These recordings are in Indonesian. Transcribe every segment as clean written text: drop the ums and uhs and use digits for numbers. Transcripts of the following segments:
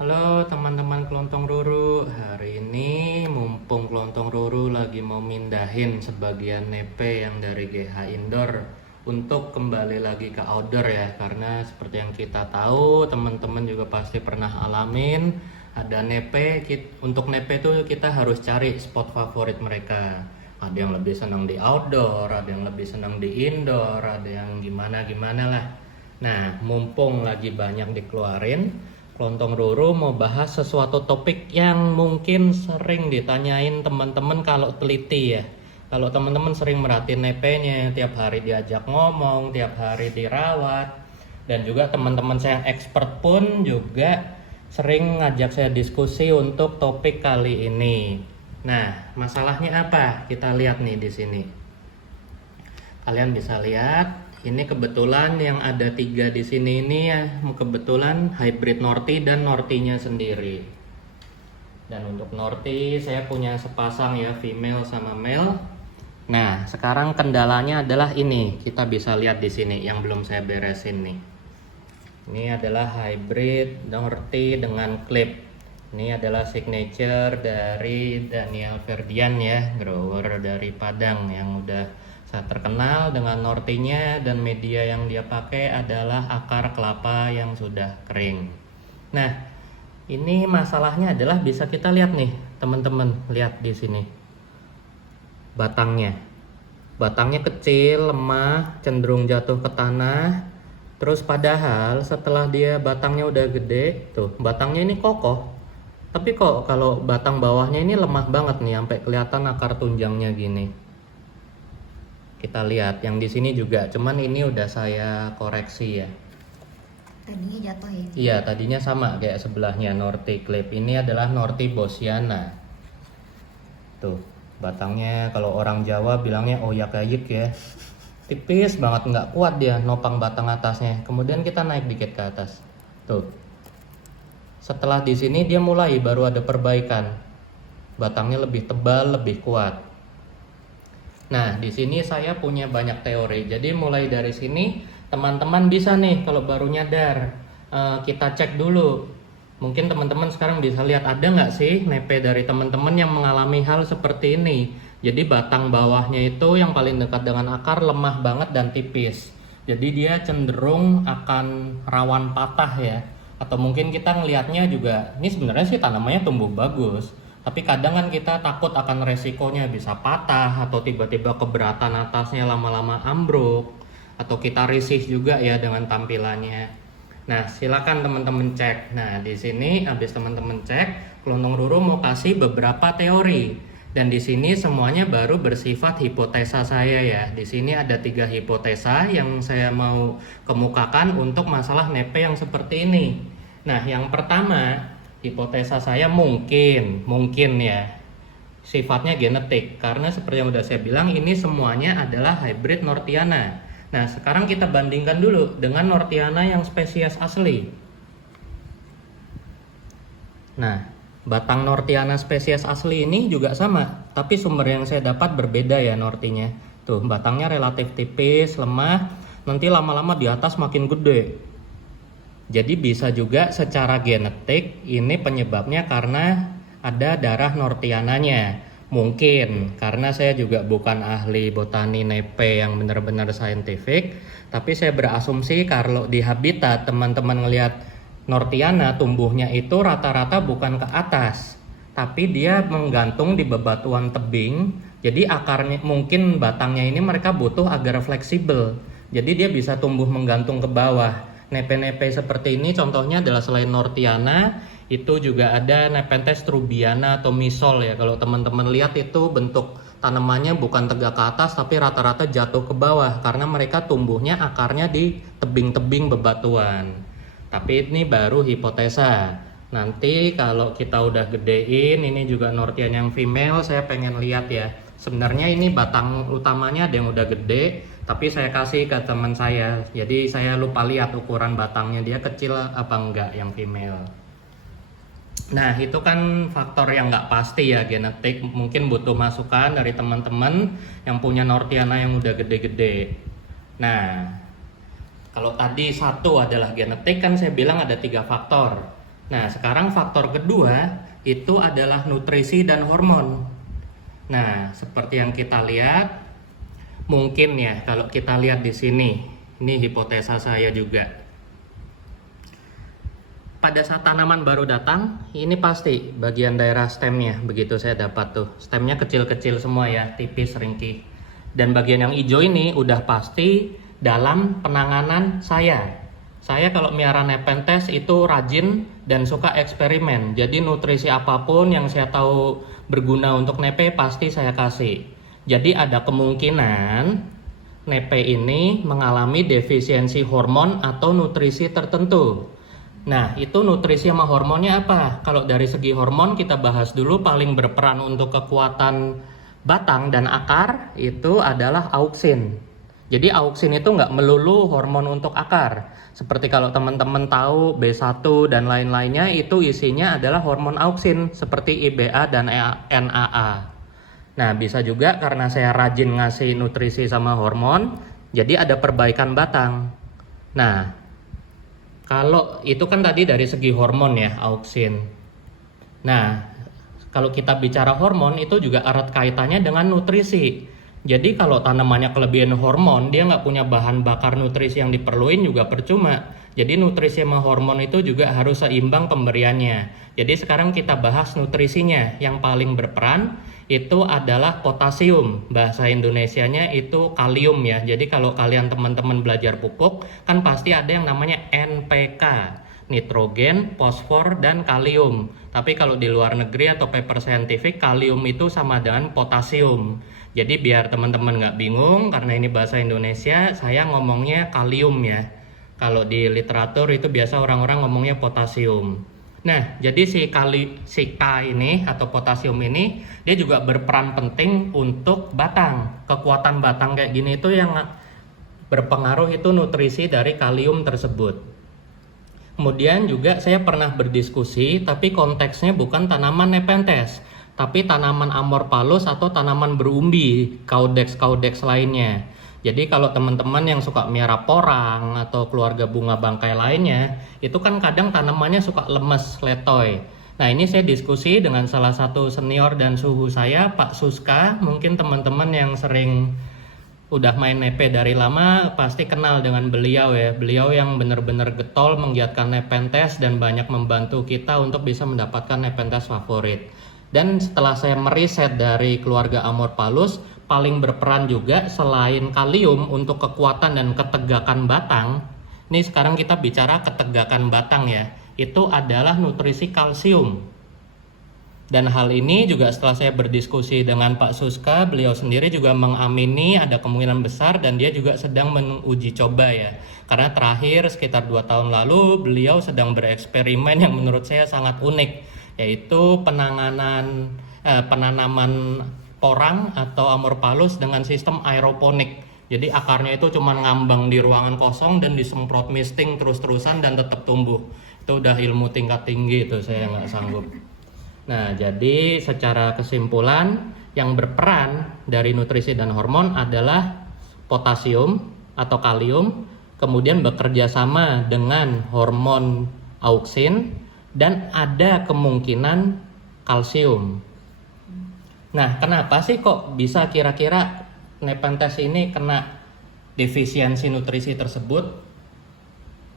Halo teman-teman Kelontong Ruru, hari ini mumpung Kelontong Ruru lagi mau mindahin sebagian nepe yang dari GH Indoor untuk kembali lagi ke outdoor ya. Karena seperti yang kita tahu, teman-teman juga pasti pernah alamin, ada nepe, untuk nepe itu kita harus cari spot favorit mereka. Ada yang lebih senang di outdoor, ada yang lebih senang di indoor, ada yang gimana-gimana lah. Nah, mumpung lagi banyak dikeluarin, Kelontong Ruru mau bahas sesuatu topik yang mungkin sering ditanyain teman-teman kalau teliti ya. Kalau teman-teman sering merhatiin nepenya, tiap hari diajak ngomong, tiap hari dirawat. Dan juga teman-teman saya yang expert pun juga sering ngajak saya diskusi untuk topik kali ini. Nah, masalahnya apa? Kita lihat nih di sini. Kalian bisa lihat. Ini kebetulan yang ada 3 di sini ini ya, kebetulan hybrid Norty dan Norty-nya sendiri. Dan untuk Norty saya punya sepasang ya, female sama male. Nah, sekarang kendalanya adalah ini. Kita bisa lihat di sini yang belum saya beresin nih. Ini adalah hybrid Norty dengan clip. Ini adalah signature dari Daniel Ferdian ya, grower dari Padang yang udah saya terkenal dengan Norty-nya, dan media yang dia pakai adalah akar kelapa yang sudah kering. Nah, ini masalahnya adalah bisa kita lihat nih, teman-teman, lihat di sini. Batangnya. Batangnya kecil, lemah, cenderung jatuh ke tanah. Terus padahal setelah dia batangnya udah gede, tuh, batangnya ini kokoh. Tapi kok kalau batang bawahnya ini lemah banget nih, sampai kelihatan akar tunjangnya gini. Kita lihat yang di sini juga, cuman ini udah saya koreksi ya. Tadinya jatuh ya? Iya, tadinya sama kayak sebelahnya Norty Clip. Ini adalah Norty Bosiana. Tuh, batangnya kalau orang Jawa bilangnya oyak-ayik ya. Tipis banget, nggak kuat dia nopang batang atasnya. Kemudian kita naik dikit ke atas. Tuh. Setelah di sini dia mulai baru ada perbaikan. Batangnya lebih tebal, lebih kuat. Nah, di sini saya punya banyak teori. Jadi mulai dari sini teman-teman bisa nih kalau baru nyadar, kita cek dulu. Mungkin teman-teman sekarang bisa lihat ada nggak sih nepe dari teman-teman yang mengalami hal seperti ini. Jadi batang bawahnya itu yang paling dekat dengan akar lemah banget dan tipis. Jadi dia cenderung akan rawan patah ya. Atau mungkin kita ngelihatnya juga, ini sebenarnya sih tanamannya tumbuh bagus. Tapi kadang kan kita takut akan resikonya bisa patah atau tiba-tiba keberatan atasnya lama-lama ambruk, atau kita risih juga ya dengan tampilannya. Nah, silakan teman-teman cek. Nah, di sini habis teman-teman cek, Kelontong Ruru mau kasih beberapa teori. Dan di sini semuanya baru bersifat hipotesa saya ya. Di sini ada 3 hipotesa yang saya mau kemukakan untuk masalah nepe yang seperti ini. Nah, yang pertama, hipotesa saya mungkin ya sifatnya genetik, karena seperti yang udah saya bilang ini semuanya adalah hybrid Nortiana. Nah, sekarang kita bandingkan dulu dengan Nortiana yang spesies asli. Nah, batang Nortiana spesies asli ini juga sama, tapi sumber yang saya dapat berbeda ya Nortinya. Tuh, batangnya relatif tipis, lemah, nanti lama-lama di atas makin gede. Jadi bisa juga secara genetik ini penyebabnya karena ada darah Nortiananya. Mungkin karena saya juga bukan ahli botani nepe yang benar-benar saintifik, tapi saya berasumsi kalau di habitat teman-teman ngelihat Nortiana tumbuhnya itu rata-rata bukan ke atas, tapi dia menggantung di bebatuan tebing. Jadi akarnya mungkin batangnya ini mereka butuh agar fleksibel. Jadi dia bisa tumbuh menggantung ke bawah. Nepe-nepe seperti ini contohnya adalah selain Nortiana, itu juga ada Nepenthes trubiana atau misol ya. Kalau teman-teman lihat itu bentuk tanamannya bukan tegak ke atas tapi rata-rata jatuh ke bawah karena mereka tumbuhnya akarnya di tebing-tebing bebatuan. Tapi ini baru hipotesa. Nanti kalau kita udah gedein, ini juga Nortiana yang female, saya pengen lihat ya. Sebenarnya ini batang utamanya ada yang udah gede, tapi saya kasih ke teman saya. Jadi saya lupa lihat ukuran batangnya dia kecil apa enggak yang female. Nah, itu kan faktor yang nggak pasti ya genetik. Mungkin butuh masukan dari teman-teman yang punya Nortiana yang udah gede-gede. Nah, kalau tadi satu adalah genetik, kan saya bilang ada 3 faktor. Nah, sekarang faktor kedua itu adalah nutrisi dan hormon. Nah, seperti yang kita lihat, mungkin ya kalau kita lihat di sini, ini hipotesa saya juga. Pada saat tanaman baru datang, ini pasti bagian daerah stemnya, begitu saya dapat tuh. Stemnya kecil-kecil semua ya, tipis, ringkih. Dan bagian yang hijau ini udah pasti dalam penanganan saya. Saya kalau miara Nepenthes itu rajin dan suka eksperimen. Jadi nutrisi apapun yang saya tahu berguna untuk nepe pasti saya kasih. Jadi ada kemungkinan nepe ini mengalami defisiensi hormon atau nutrisi tertentu. Nah, itu nutrisi sama hormonnya apa? Kalau dari segi hormon kita bahas dulu, paling berperan untuk kekuatan batang dan akar itu adalah auksin. Jadi auksin itu nggak melulu hormon untuk akar. Seperti kalau teman-teman tahu B1 dan lain-lainnya itu isinya adalah hormon auksin seperti IBA dan NAA. Nah, bisa juga karena saya rajin ngasih nutrisi sama hormon, jadi ada perbaikan batang. Nah, kalau itu kan tadi dari segi hormon ya, auksin. Nah, kalau kita bicara hormon itu juga erat kaitannya dengan nutrisi. Jadi kalau tanamannya kelebihan hormon, dia nggak punya bahan bakar nutrisi yang diperluin juga percuma. Jadi nutrisi sama hormon itu juga harus seimbang pemberiannya. Jadi sekarang kita bahas nutrisinya. Yang paling berperan itu adalah potasium. Bahasa Indonesianya itu kalium ya. Jadi kalau kalian teman-teman belajar pupuk, kan pasti ada yang namanya NPK. Nitrogen, fosfor, dan kalium. Tapi kalau di luar negeri atau paper scientific, kalium itu sama dengan potasium. Jadi biar teman-teman nggak bingung, karena ini bahasa Indonesia, saya ngomongnya kalium ya. Kalau di literatur itu biasa orang-orang ngomongnya potasium. Nah, jadi si K ini atau potasium ini, dia juga berperan penting untuk batang. Kekuatan batang kayak gini itu yang berpengaruh itu nutrisi dari kalium tersebut. Kemudian juga saya pernah berdiskusi, tapi konteksnya bukan tanaman Nepenthes, tapi tanaman Amorphallus atau tanaman berumbi, Caudex lainnya. Jadi kalau teman-teman yang suka miara porang atau keluarga bunga bangkai lainnya, itu kan kadang tanamannya suka lemes, letoy. Nah, ini saya diskusi dengan salah satu senior dan suhu saya, Pak Suska. Mungkin teman-teman yang sering udah main nepe dari lama pasti kenal dengan beliau ya. Beliau yang benar-benar getol menggiatkan Nepenthes dan banyak membantu kita untuk bisa mendapatkan Nepenthes favorit. Dan setelah saya meriset dari keluarga Amorphallus, paling berperan juga selain kalium untuk kekuatan dan ketegakan batang. Ini sekarang kita bicara ketegakan batang ya. Itu adalah nutrisi kalsium. Dan hal ini juga setelah saya berdiskusi dengan Pak Suska, beliau sendiri juga mengamini ada kemungkinan besar dan dia juga sedang menguji coba ya. Karena terakhir sekitar 2 tahun lalu beliau sedang bereksperimen yang menurut saya sangat unik, yaitu penanaman porang atau Amorphallus dengan sistem aeroponik. Jadi akarnya itu cuma ngambang di ruangan kosong dan disemprot misting terus-terusan dan tetap tumbuh. Itu udah ilmu tingkat tinggi itu, saya nggak sanggup. Nah, jadi secara kesimpulan yang berperan dari nutrisi dan hormon adalah potasium atau kalium, kemudian bekerja sama dengan hormon auksin, dan ada kemungkinan kalsium. Nah, kenapa sih kok bisa kira-kira Nepenthes ini kena defisiensi nutrisi tersebut?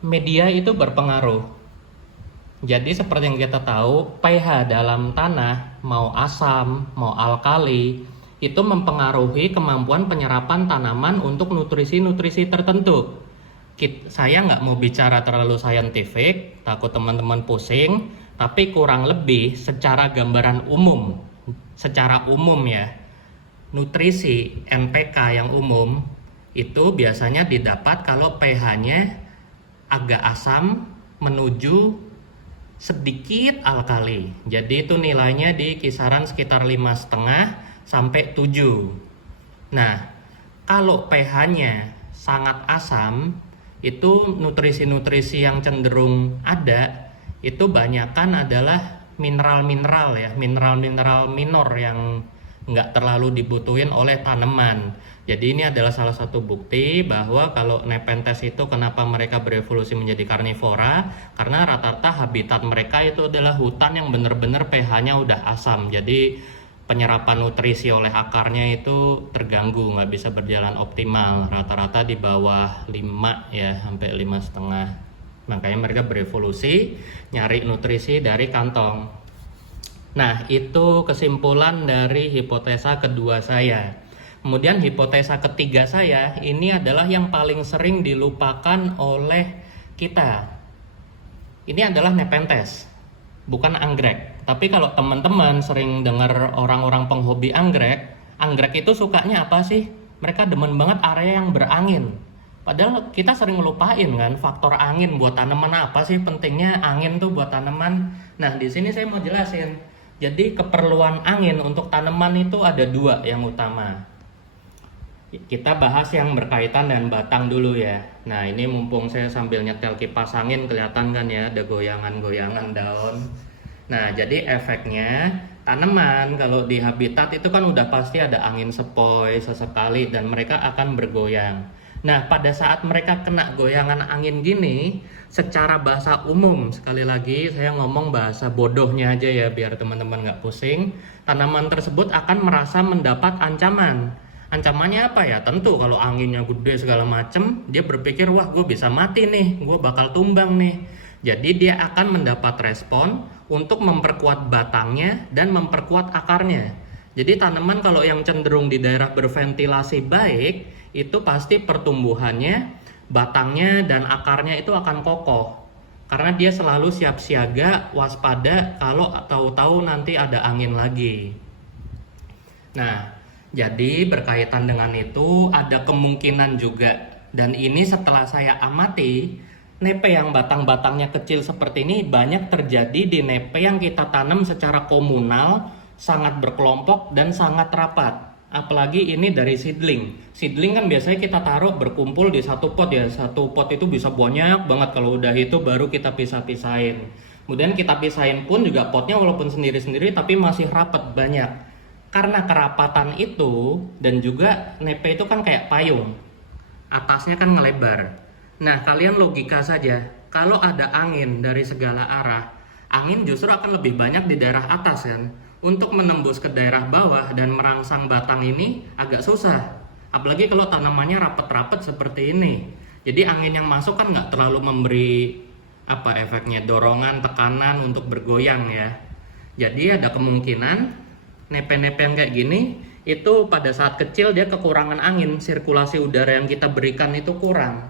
Media itu berpengaruh. Jadi seperti yang kita tahu, pH dalam tanah, mau asam, mau alkali, itu mempengaruhi kemampuan penyerapan tanaman untuk nutrisi-nutrisi tertentu. Saya nggak mau bicara terlalu saintifik, takut teman-teman pusing, tapi kurang lebih secara gambaran umum, secara umum ya, nutrisi NPK yang umum itu biasanya didapat kalau pH-nya agak asam menuju sedikit alkali. Jadi itu nilainya di kisaran sekitar 5,5 sampai 7. Nah, kalau pH-nya sangat asam, itu nutrisi-nutrisi yang cenderung ada itu banyakan adalah mineral-mineral ya, mineral-mineral minor yang nggak terlalu dibutuhin oleh tanaman. Jadi ini adalah salah satu bukti bahwa kalau Nepenthes itu kenapa mereka berevolusi menjadi karnivora, karena rata-rata habitat mereka itu adalah hutan yang benar-benar pH-nya udah asam. Jadi penyerapan nutrisi oleh akarnya itu terganggu, nggak bisa berjalan optimal. Rata-rata di bawah 5 ya, sampai 5,5. Makanya mereka berevolusi nyari nutrisi dari kantong. Nah, itu kesimpulan dari hipotesa kedua saya. Kemudian hipotesa ketiga saya ini adalah yang paling sering dilupakan oleh kita. Ini adalah Nepenthes, bukan anggrek. Tapi kalau teman-teman sering dengar orang-orang penghobi anggrek itu sukanya apa sih? Mereka demen banget area yang berangin. Padahal kita sering ngelupain kan faktor angin buat tanaman, apa sih pentingnya angin tuh buat tanaman. Nah, di sini saya mau jelasin. Jadi keperluan angin untuk tanaman itu ada dua yang utama. Kita bahas yang berkaitan dengan batang dulu ya. Nah, ini mumpung saya sambil nyetel kipas angin, kelihatan kan ya ada goyangan-goyangan daun. Nah, jadi efeknya tanaman kalau di habitat itu kan udah pasti ada angin sepoi sesekali dan mereka akan bergoyang. Nah, pada saat mereka kena goyangan angin gini, secara bahasa umum, sekali lagi saya ngomong bahasa bodohnya aja ya biar teman-teman nggak pusing, tanaman tersebut akan merasa mendapat ancaman. Ancamannya apa ya? Tentu kalau anginnya gede segala macem, dia berpikir, wah gue bisa mati nih, gue bakal tumbang nih. Jadi dia akan mendapat respon untuk memperkuat batangnya dan memperkuat akarnya. Jadi tanaman kalau yang cenderung di daerah berventilasi baik, itu pasti pertumbuhannya, batangnya dan akarnya itu akan kokoh. Karena dia selalu siap siaga, waspada kalau tahu-tahu nanti ada angin lagi. Nah, jadi berkaitan dengan itu ada kemungkinan juga, dan ini setelah saya amati, nepe yang batang-batangnya kecil seperti ini banyak terjadi di nepe yang kita tanam secara komunal, sangat berkelompok dan sangat rapat. Apalagi ini dari seedling. Seedling kan biasanya kita taruh berkumpul di satu pot ya, satu pot itu bisa banyak banget, kalau udah itu baru kita pisah-pisahin. Kemudian kita pisahin pun juga potnya walaupun sendiri-sendiri tapi masih rapat banyak. Karena kerapatan itu dan juga nepe itu kan kayak payung, atasnya kan ngelebar. Nah, kalian logika saja, kalau ada angin dari segala arah, angin justru akan lebih banyak di daerah atas kan. Untuk menembus ke daerah bawah dan merangsang batang ini agak susah. Apalagi kalau tanamannya rapet-rapet seperti ini. Jadi angin yang masuk kan nggak terlalu memberi efeknya, dorongan, tekanan untuk bergoyang ya. Jadi ada kemungkinan nepe-nepe yang kayak gini itu pada saat kecil dia kekurangan angin, sirkulasi udara yang kita berikan itu kurang.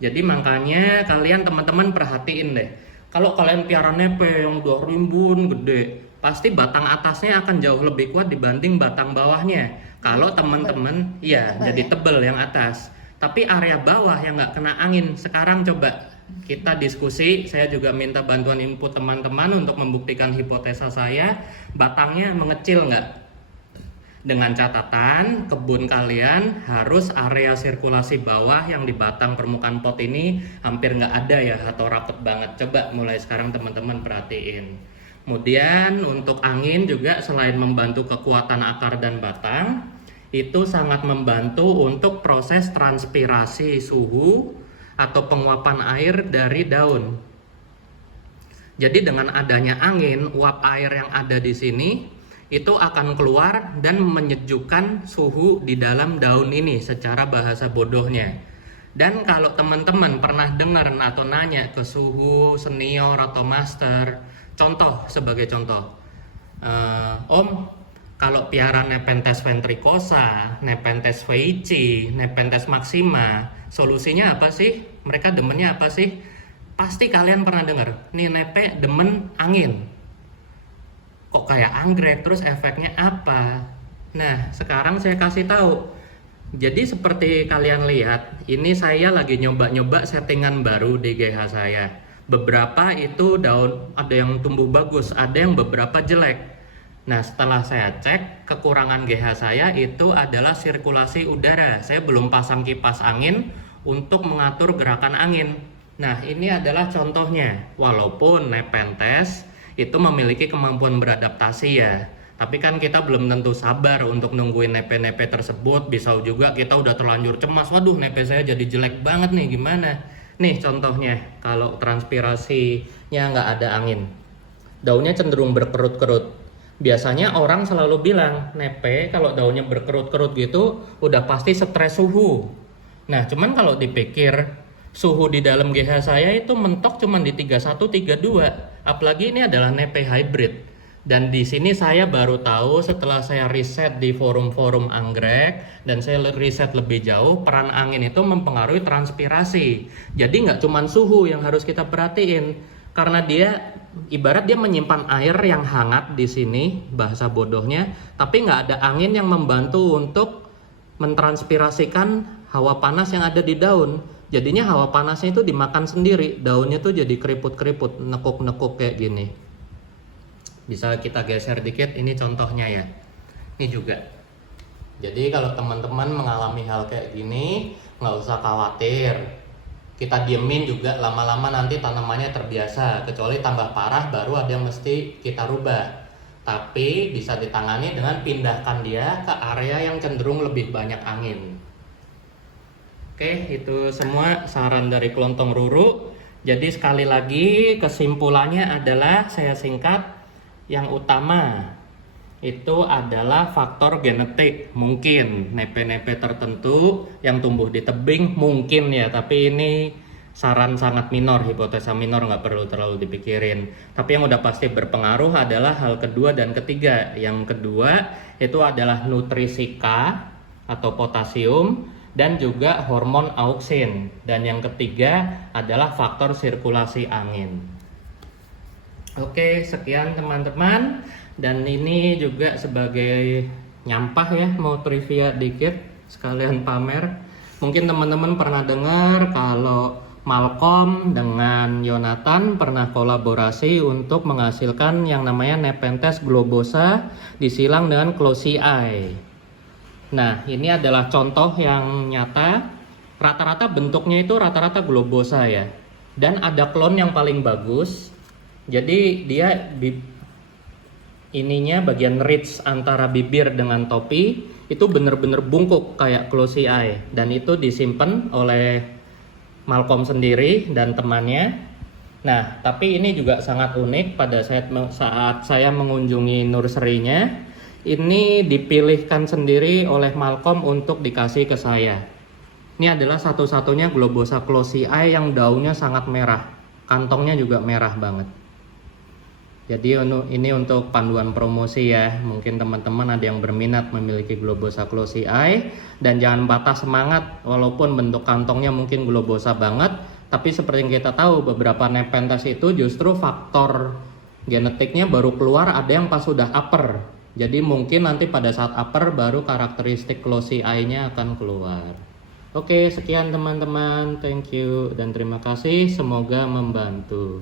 Jadi makanya kalian teman-teman perhatiin deh, kalau kalian piara nepe yang udah rimbun gede, pasti batang atasnya akan jauh lebih kuat dibanding batang bawahnya. Kalau teman-teman jadi tebel yang atas, tapi area bawah yang nggak kena angin. Sekarang coba kita diskusi, saya juga minta bantuan input teman-teman untuk membuktikan hipotesa saya, batangnya mengecil nggak? Dengan catatan, kebun kalian harus area sirkulasi bawah yang di batang permukaan pot ini hampir nggak ada ya, atau rapet banget. Coba mulai sekarang teman-teman perhatiin. Kemudian untuk angin juga selain membantu kekuatan akar dan batang, itu sangat membantu untuk proses transpirasi suhu atau penguapan air dari daun. Jadi dengan adanya angin, uap air yang ada di sini itu akan keluar dan menyejukkan suhu di dalam daun ini secara bahasa bodohnya. Dan kalau teman-teman pernah dengar atau nanya ke suhu senior atau master, sebagai contoh, Om, kalau piara Nepenthes ventricosa, Nepenthes veitchi, Nepenthes maxima, solusinya apa sih? Mereka demennya apa sih? Pasti kalian pernah dengar, nih nepe demen angin. Kok kayak anggrek, terus efeknya apa? Nah, sekarang saya kasih tahu. Jadi seperti kalian lihat, ini saya lagi nyoba-nyoba settingan baru di GH saya. Beberapa itu daun ada yang tumbuh bagus, ada yang beberapa jelek. Nah, setelah saya cek, kekurangan GH saya itu adalah sirkulasi udara. Saya belum pasang kipas angin untuk mengatur gerakan angin. Nah, ini adalah contohnya. Walaupun Nepenthes itu memiliki kemampuan beradaptasi ya, Tapi kan kita belum tentu sabar untuk nungguin nepe-nepe tersebut. Bisa juga kita udah terlanjur cemas, waduh nepe saya jadi jelek banget nih, gimana? Nih contohnya, kalau transpirasinya nggak ada angin, daunnya cenderung berkerut-kerut. Biasanya orang selalu bilang, nepe kalau daunnya berkerut-kerut gitu, udah pasti stres suhu. Nah, cuman kalau dipikir, suhu di dalam GH saya itu mentok cuman di 31, 32. Apalagi ini adalah nepe hybrid. Dan di sini saya baru tahu setelah saya riset di forum-forum anggrek dan saya riset lebih jauh, peran angin itu mempengaruhi transpirasi. Jadi nggak cuma suhu yang harus kita perhatiin, karena dia ibarat dia menyimpan air yang hangat di sini, bahasa bodohnya, tapi nggak ada angin yang membantu untuk mentranspirasikan hawa panas yang ada di daun. Jadinya hawa panasnya itu dimakan sendiri, daunnya tuh jadi keriput-keriput, nekuk-nekuk kayak gini. Bisa kita geser dikit, ini contohnya ya. Ini juga. Jadi kalau teman-teman mengalami hal kayak gini, nggak usah khawatir. Kita diemin juga, lama-lama nanti tanamannya terbiasa. Kecuali tambah parah, baru ada yang mesti kita rubah. Tapi bisa ditangani dengan pindahkan dia ke area yang cenderung lebih banyak angin. Oke, itu semua saran dari Kelontong Ruru. Jadi sekali lagi kesimpulannya adalah saya singkat. Yang utama itu adalah faktor genetik. Mungkin nepe-nepe tertentu yang tumbuh di tebing mungkin ya, tapi ini saran sangat minor, hipotesa minor, nggak perlu terlalu dipikirin. Tapi yang udah pasti berpengaruh adalah hal kedua dan ketiga. Yang kedua itu adalah nutrisi K atau potasium dan juga hormon auksin. Dan yang ketiga adalah faktor sirkulasi angin. Oke, sekian teman-teman, dan ini juga sebagai nyampah ya, mau trivia dikit sekalian pamer. Mungkin teman-teman pernah dengar kalau Malcolm dengan Yonatan pernah kolaborasi untuk menghasilkan yang namanya Nepenthes globosa disilang dengan Closey eye. Nah, ini adalah contoh yang nyata. Rata-rata bentuknya itu rata-rata globosa ya. Dan ada klon yang paling bagus. Jadi dia ininya bagian ridge antara bibir dengan topi itu bener-bener bungkuk kayak Closey eye, dan itu disimpan oleh Malcolm sendiri dan temannya. Nah, tapi ini juga sangat unik pada saat saya mengunjungi nursery-nya. Ini dipilihkan sendiri oleh Malcolm untuk dikasih ke saya. Ini adalah satu-satunya globosa Closey eye yang daunnya sangat merah, kantongnya juga merah banget. Jadi ini untuk panduan promosi ya. Mungkin teman-teman ada yang berminat memiliki globosa Closey eye, dan jangan patah semangat walaupun bentuk kantongnya mungkin globosa banget. Tapi seperti yang kita tahu, beberapa Nepenthes itu justru faktor genetiknya baru keluar ada yang pas sudah upper. Jadi mungkin nanti pada saat upper baru karakteristik Closey eye-nya akan keluar. Oke, sekian teman-teman. Thank you dan terima kasih. Semoga membantu.